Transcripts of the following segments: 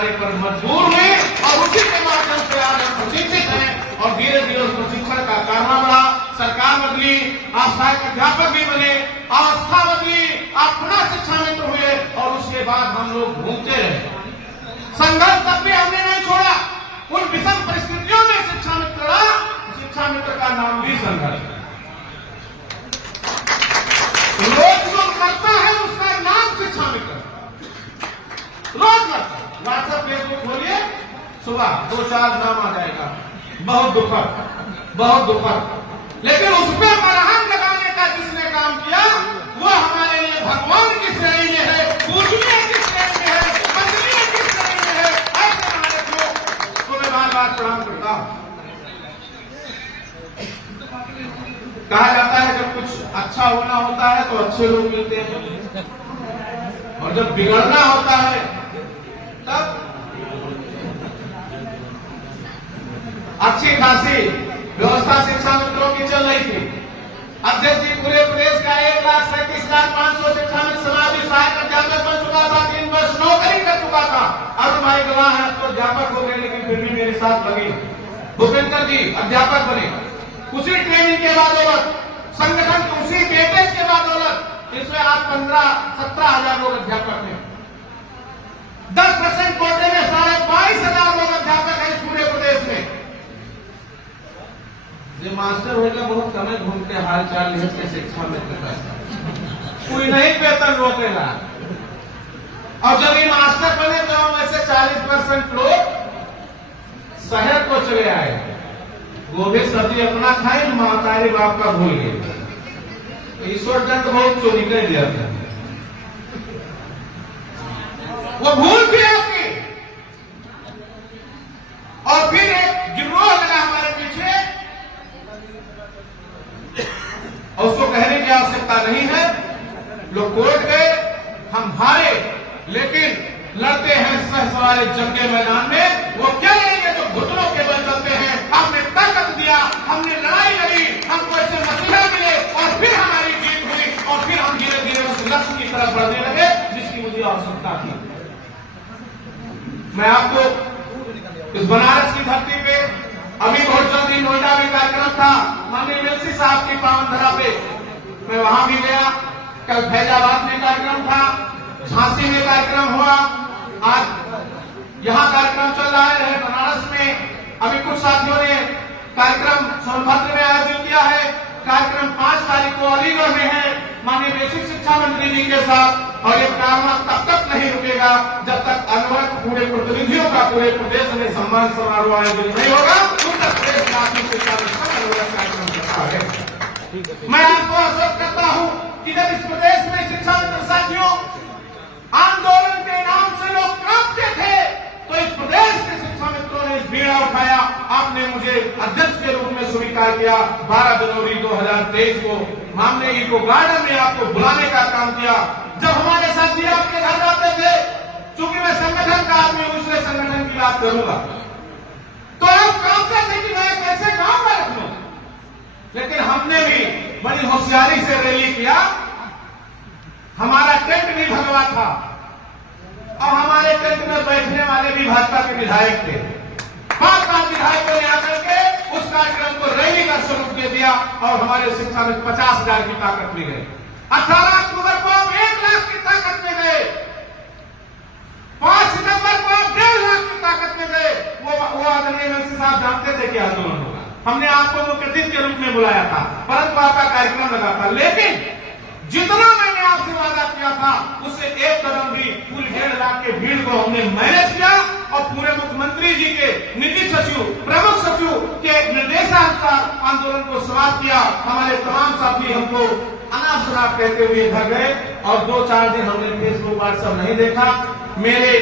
जाने पर मजबूर हुए और उसी के माध्यम से आज हम प्रशिक्षित हैं और धीरे धीरे उस प्रशिक्षण का कारवा बढ़ा, सरकार बदली, आप सहायक अध्यापक भी बने, अवस्था बदली, आप पुनः शिक्षा मित्र हुए और उसके बाद हम लोग घूमते रहे। संघर्ष तब भी हमने नहीं छोड़ा, उन विषम परिस्थितियों में शिक्षा मित्र रहा। शिक्षा मित्र का नाम भी संघर्ष है। रोज जो करता है उसका नाम शिक्षा मित्र, रोज करता है। व्हाट्सएप फेसबुक खोलिए, सुबह 2-4 नाम आ जाएगा, बहुत दुखद। लेकिन उस पर मरहम लगाने का जिसने काम किया वो हमारे लिए भगवान की श्रेणी में है, पूजनीय की श्रेणी में है, वंदनीय की श्रेणी में है। ऐसे हमारे को मैं बार प्रणाम करता हूं। कहा जाता है जब कुछ अच्छा होना होता है तो अच्छे लोग मिलते हैं, और जब बिगड़ना होता है तब अच्छी खासी व्यवस्था शिक्षा मित्रों की चल रही थी। अध्यक्ष जी पूरे प्रदेश का 1,37,500 शिक्षा मित्र समाज सहायक अध्यापक बन चुका था, 3 वर्ष नौकरी कर चुका था। अरुण भाई गवाह है तो अध्यापक हो गए, लेकिन फिर भी मेरे साथ लगे। भूपेंद्र जी अध्यापक बने, उसी ट्रेनिंग के बदौलत, संगठन के उसी पेटेज के बदौलत इसमें आज 15-17 हजार लोग अध्यापक हैं। 10% कोटे में 22,500 लोग अध्यापक हैं इस पूरे प्रदेश में। ये मास्टर होगा बहुत कम घूमते हाल चाल के शिक्षा में कोई नहीं वेतन रोकेगा। और जब ये मास्टर बने तो हम ऐसे 40% लोग शहर को चले आए, वो भी सब्जी अपना खाए, महतारी बाप का भूल गए। ईश्वर दंड बहुत चोरी कर दिया था, वो भूल थी आपकी। और फिर एक गिरोह लगा हमारे पीछे, और उसको कहने की आवश्यकता नहीं है। लोग कोर्ट गए, हम हारे, लेकिन लड़ते हैं सवाल जंग के मैदान में। वो क्या लड़ेंगे जो घुटनों के बल चलते हैं। हमने ताकत दिया, हमने लड़ाई लड़ी, हमको ऐसे मसीहा मिले और फिर हमारी जीत हुई और फिर हम धीरे धीरे उस लक्ष्य की तरफ बढ़ने लगे जिसकी मुझे आवश्यकता थी। मैं आपको इस बनारस की धरती पे अभी बहुत जल्दी नोएडा में कार्यक्रम था, माननीय मेलसी साहब की पावन धरा पे मैं वहां भी गया। कल फैजाबाद में कार्यक्रम था, झांसी में कार्यक्रम हुआ, आज यहां कार्यक्रम चल रहा है बनारस में। अभी कुछ साथियों ने कार्यक्रम सोनभद्र में आयोजित किया है। कार्यक्रम 5 तारीख को अलीगढ़ में है माननीय बेसिक शिक्षा मंत्री जी के साथ। और ये कारनामा तब तक नहीं रुकेगा जब तक अनवरत पूरे प्रतिनिधियों का पूरे प्रदेश में सम्मान समारोह आयोजित नहीं होगा। उत्तर प्रदेश प्राथमिक शिक्षा अनवरत कार्यक्रम करता है। मैं आपको आश्वस्त करता हूं कि जब इस प्रदेश में शिक्षा मित्र साथियों आंदोलन के नाम से लोग कांपते थे तो इस प्रदेश के शिक्षा मित्रों ने इस बीड़ा उठाया। आपने मुझे अध्यक्ष के रूप में स्वीकार किया। 12 जनवरी 2023 को मामले इको गार्डन में आपको बुलाने का काम किया। जब हमारे साथी आपके घर जाते थे, चूंकि मैं संगठन का आदमी हूं इसलिए संगठन की बात करूंगा, तो आप कांपते थे कि मैं कैसे काम में रखूं। लेकिन हमने भी बड़ी होशियारी से रैली किया। हमारा टेंट भी भगवा था और हमारे टेंट में बैठने वाले भी भाजपा के विधायक थे। 5 विधायकों ने आकर के उस कार्यक्रम को रैली का स्वरूप दे दिया और हमारे शिक्षा में 50,000 की ताकत में गए। 18 अक्टूबर को आप 1 लाख की ताकत में गए, 5 सितंबर को आप 1.5 लाख की ताकत में गए। वो आदरणीय मंत्री साहब जानते थे कि आंदोलन होगा। हमने आपको मुख्य अतिथि के रूप में बुलाया था, परंतु आपका कार्यक्रम लगा था। लेकिन जितना मैंने आपसे वादा किया था उससे 1 कदम भी कुल 1.5 लाख के भीड़ को हमने मैनेज किया और पूरे मुख्यमंत्री जी के निजी सचिव, प्रमुख सचिव के निर्देशानुसार आंदोलन को समाप्त किया। हमारे तमाम साथी हमको अनाप शनाप कहते हुए घर गए और 2-4 दिन हमने फेसबुक व्हाट्सएप नहीं देखा। मेरे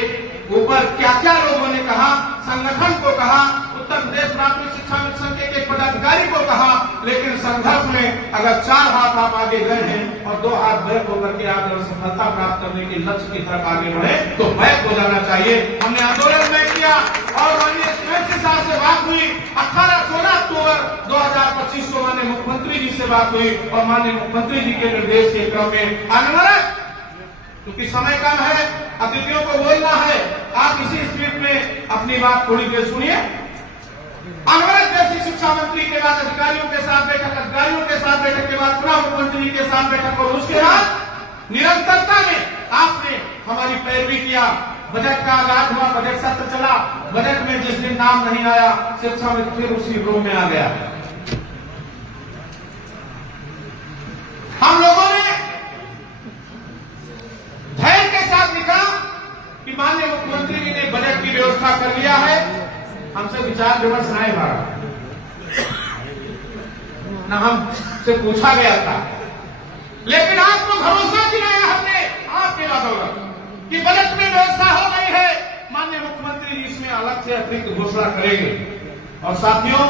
ऊपर क्या क्या लोगों ने कहा, संगठन को कहा, उत्तर प्रदेश प्राथमिक शिक्षा मित्र संघ के पदाधिकारी को कहा, लेकिन संघर्ष में अगर 4 हाथ आप आगे गए हैं और 2 हाथ बैक होकर के आप अगर सफलता प्राप्त करने के लक्ष्य की तरफ आगे बढ़े तो बैक हो जाना चाहिए। हमने आंदोलन में किया और माननीय मेलसी साहब से बात हुई। 18-16 अक्टूबर 2025 को माननीय मुख्यमंत्री जी से बात हुई और माननीय मुख्यमंत्री जी के निर्देश के क्रम में अनवरत क्योंकि समय कम है, अतिथियों को बोलना है। आप इसी स्क्रिप्ट में अपनी बात थोड़ी देर सुनिए। अनवरत जैसी शिक्षा मंत्री के बाद अधिकारियों के साथ बैठक, अधिकारियों के साथ बैठक के बाद पुनः मुख्यमंत्री के साथ बैठक, और उसके बाद निरंतरता में आपने हमारी पैरवी किया। बजट का आगाज हुआ, बजट सत्र चला, बजट में जिस दिन नाम नहीं आया शिक्षा में फिर उसी रूम में आ गया। हम लोगों ने धैर्य के साथ लिखा कि माननीय मुख्यमंत्री जी ने बजट की व्यवस्था कर लिया है, हमसे विचार विमर्श नहीं भरा, न हमसे पूछा गया था, लेकिन आपको भरोसा दिलाया हमने आपके बदौलत कि बजट में व्यवस्था हो गई है। माननीय मुख्यमंत्री जी इसमें अलग से अतिरिक्त घोषणा करेंगे। और साथियों,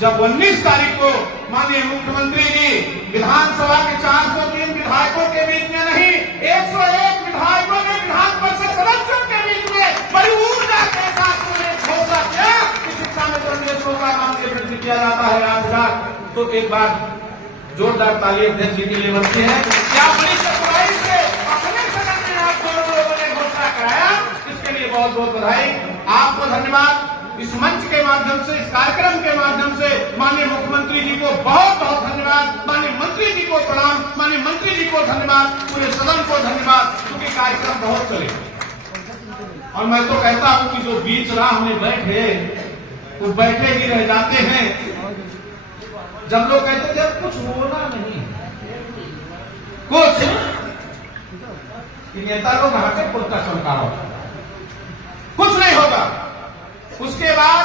जब 19 तारीख को माननीय मुख्यमंत्री जी विधानसभा के 403 विधायकों के बीच में नहीं, 101 विधायकों ने विधान परिषद सदस्यों के बीच में बड़ी ऊर्जा के साथ घोषणा किया कि शिक्षा में 300 का नाम के वृद्धि किया जाता है 8,000, तो एक बार जोरदार ताली अध्यक्ष जी के लिए बनती है। क्या बड़ी चतुराई से अपने सदन में आप दोनों लोगों ने घोषणा कराया, इसके लिए बहुत बहुत बधाई। आपको धन्यवाद। इस मंच के माध्यम से, इस कार्यक्रम के माध्यम से माननीय मुख्यमंत्री जी को बहुत बहुत धन्यवाद, माननीय मंत्री जी को प्रणाम, माननीय मंत्री जी को धन्यवाद, पूरे सदन को धन्यवाद, क्योंकि कार्यक्रम बहुत चले। और मैं तो कहता हूं कि जो बीच राह में बैठे वो बैठे ही रह जाते हैं। जब लोग कहते थे कुछ होना नहीं, कुछ नेता लोग आके पुरता चमकाओ, कुछ नहीं होगा। उसके बाद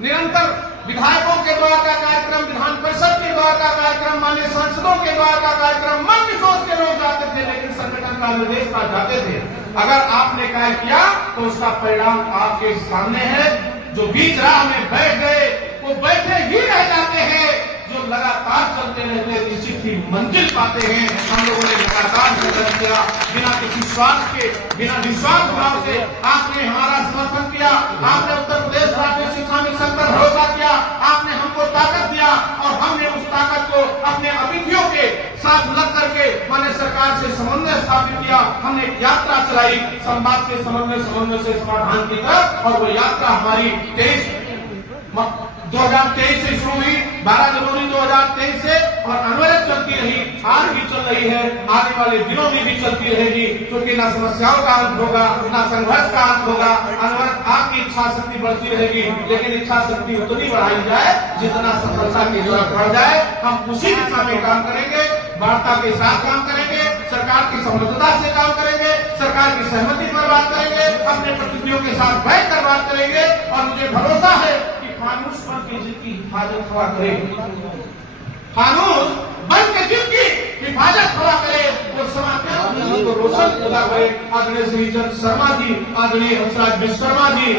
निरंतर विधायकों के द्वारा का कार्यक्रम, विधान परिषद के द्वारा का कार्यक्रम, माननीय सांसदों के द्वारा का कार्यक्रम, मन में सोच के लोग जाते थे, लेकिन संगठन का निर्देश पर जाते थे। अगर आपने कार्य किया तो उसका परिणाम आपके सामने है। जो बीच राह में बैठ गए वो बैठे ही रह जाते हैं, जो लगातार चलते रहते निश्चित ही मंजिल पाते हैं। हम लोगों ने लगातार संघर्ष किया, बिना किसी स्वार्थ के, बिना विश्वास भाव से आपने हमारा समर्थन किया। आपने उत्तर प्रदेश राज्य शिक्षा मिशन पर भरोसा किया, आपने हमको ताकत दिया और हमने उस ताकत को अपने अतिथियों के साथ लग करके माननीय सरकार से समन्वय स्थापित किया। हमने एक यात्रा चलाई, संवाद से समन्वय, समन्वय से समाधान की तरफ, और वो यात्रा हमारी 2023 से शुरू हुई, 12 जनवरी 2023 से, और अनवरत चलती रही, आज भी चल रही है, आने वाले दिनों में भी चलती रहेगी, क्योंकि ना समस्याओं का अंत होगा, ना संघर्ष का अंत होगा। अनवरत आपकी इच्छा शक्ति बढ़ती रहेगी, लेकिन इच्छा शक्ति उतनी बढ़ाई जाए जितना सफलता की तरफ बढ़ जाए। हम उसी दिशा में काम करेंगे, वार्ता के साथ काम करेंगे, सरकार की समझौता से काम करेंगे, सरकार की सहमति पर बात करेंगे, अपने प्रतिनिधियों के साथ बैठ कर बात करेंगे। और मुझे भरोसा है कानून बन के जिनकी हिफाजत हुआ करे, कानून बन के जिनकी हिफाजत हुआ करे, वो समाज को रोशन पैदा करे। आदरणीय श्री चंद्र शर्मा जी, आदरणीय हंसराज विश्वकर्मा जी,